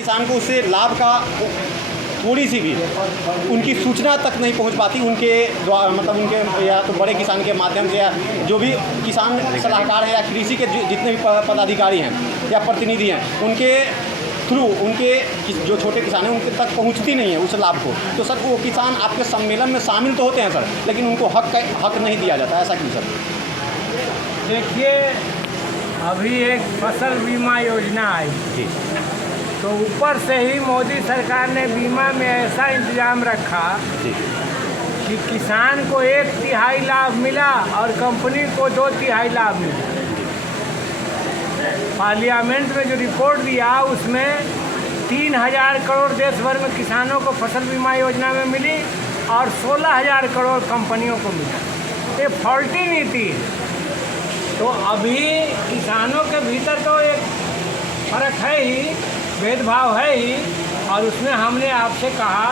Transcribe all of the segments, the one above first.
किसान को उससे लाभ का थोड़ी सी भी उनकी सूचना तक नहीं पहुंच पाती उनके द्वारा, मतलब उनके या तो बड़े किसान के माध्यम से या जो भी किसान सलाहकार है या कृषि के जितने भी पदाधिकारी हैं या प्रतिनिधि हैं उनके थ्रू उनके जो छोटे किसान हैं उनके तक पहुंचती नहीं है उस लाभ को। तो सर वो किसान आपके सम्मेलन में शामिल तो होते हैं सर, लेकिन उनको हक नहीं दिया जाता, ऐसा क्यों सर? देखिए, अभी एक फसल बीमा योजना आई जी, तो ऊपर से ही मोदी सरकार ने बीमा में ऐसा इंतजाम रखा जी, कि किसान को 1/3 लाभ मिला और कंपनी को 2/3 लाभ मिला। पार्लियामेंट में जो रिपोर्ट दिया उसमें 3000 करोड़ देश भर में किसानों को फसल बीमा योजना में मिली और 16,000 करोड़ कंपनियों को मिला। ये फॉल्टी नीति है। तो अभी किसानों के भीतर तो एक फर्क है ही, भेदभाव है ही, और उसमें हमने आपसे कहा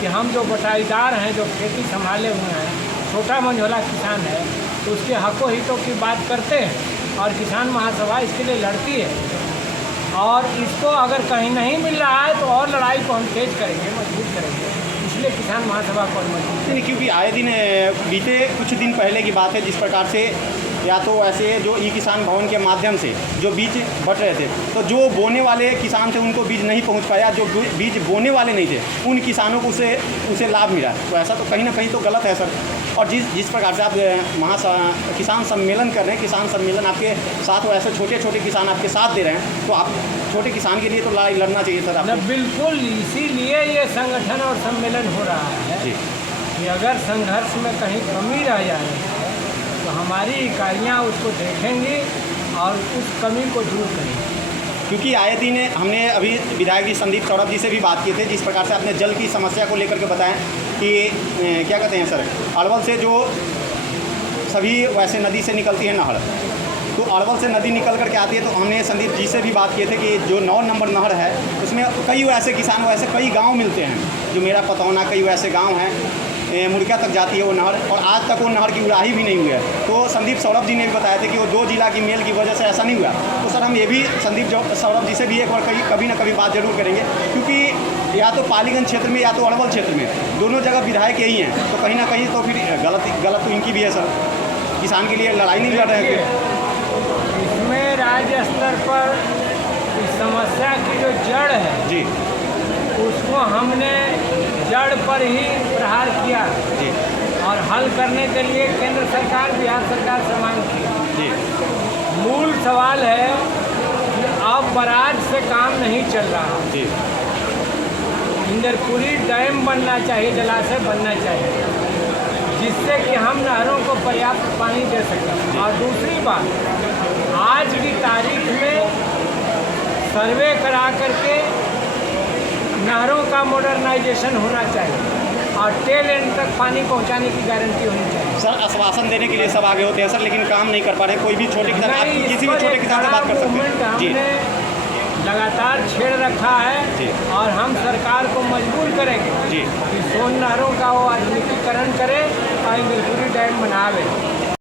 कि हम जो बटाईदार हैं, जो खेती संभाले हुए हैं, छोटा मंझोला किसान है, तो उसके हकों हितों की बात करते हैं और किसान महासभा इसके लिए लड़ती है। और इसको अगर कहीं नहीं मिल रहा है तो और लड़ाई को हम तेज करेंगे, मजबूत करेंगे, इसलिए किसान महासभा को मजबूत नहीं, क्योंकि आए दिन बीते कुछ दिन पहले की बात है जिस प्रकार से या तो ऐसे जो ई किसान भवन के माध्यम से जो बीज बट रहे थे, तो जो बोने वाले किसान थे उनको बीज नहीं पहुंच पाया, जो बीज बोने वाले नहीं थे उन किसानों को उसे लाभ मिला। तो ऐसा तो कहीं ना कहीं तो गलत है सर। और जिस प्रकार से आप किसान सम्मेलन कर रहे हैं, किसान सम्मेलन आपके साथ वो ऐसे छोटे छोटे किसान आपके साथ दे रहे हैं, तो आप छोटे किसान के लिए तो लड़ाई लड़ना चाहिए सर आपको। बिल्कुल, इसीलिए ये संगठन और सम्मेलन हो रहा है जी, कि अगर संघर्ष में कहीं कमी रह जाए तो हमारी इकाइयाँ उसको देखेंगी और उस कमी को दूर करेंगी। क्योंकि आए दिन हमने अभी विधायक जी संदीप सौरभ जी से भी बात किए थे, जिस प्रकार से आपने जल की समस्या को लेकर के बताएं कि क्या कहते हैं सर, अरवल से जो सभी वैसे नदी से निकलती है नहर, तो अरवल से नदी निकल करके आती है, तो हमने संदीप जी से भी बात किए थे कि जो 9 नंबर नहर है उसमें कई ऐसे किसान वैसे कई गांव मिलते हैं, जो मेरा पतौना कई ऐसे गांव हैं, मुर्गा तक जाती है वो नहर, और आज तक वो नहर की उड़ाही भी नहीं हुई है। तो संदीप सौरभ जी ने भी बताया था कि वो 2 जिला की मेल की वजह से ऐसा नहीं हुआ। तो सर हम ये भी संदीप सौरभ जी से भी एक बार कभी ना कभी बात जरूर करेंगे, क्योंकि या तो पालीगंज क्षेत्र में या तो अरवल क्षेत्र में दोनों जगह विधायक यही हैं, तो कहीं ना कहीं तो फिर गलत तो इनकी भी है सर, किसान के लिए लड़ाई नहीं लड़ रहे हैं। इसमें राज्य स्तर पर इस समस्या की जो जड़ है जी, उसको हमने जड़ पर ही प्रहार किया जी, और हल करने के लिए केंद्र सरकार, बिहार सरकार से मांग की। जी, मूल सवाल है कि अब बराज से काम नहीं चल रहा। जी, इंदरपुरी डैम बनना चाहिए, जलाशय बनना चाहिए, जिससे कि हम नहरों को पर्याप्त पानी दे सकें। और दूसरी बात, आज की तारीख में सर्वे करा करके नहरों का मॉडर्नाइजेशन होना चाहिए और टेल एंड तक पानी पहुंचाने की गारंटी होनी चाहिए। सर आश्वासन देने के लिए सब आगे होते हैं सर, लेकिन काम नहीं कर पा रहे। कोई भी छोटे किसान, आप किसी भी छोटे किसान से बात कर सकते हैं। जी, हमने लगातार छेड़ रखा है जी, और हम सरकार को मजबूर करेंगे जी, कि सोन नहरों का वो आधुनिकीकरण करे और इंदरपुरी डैम बनावे।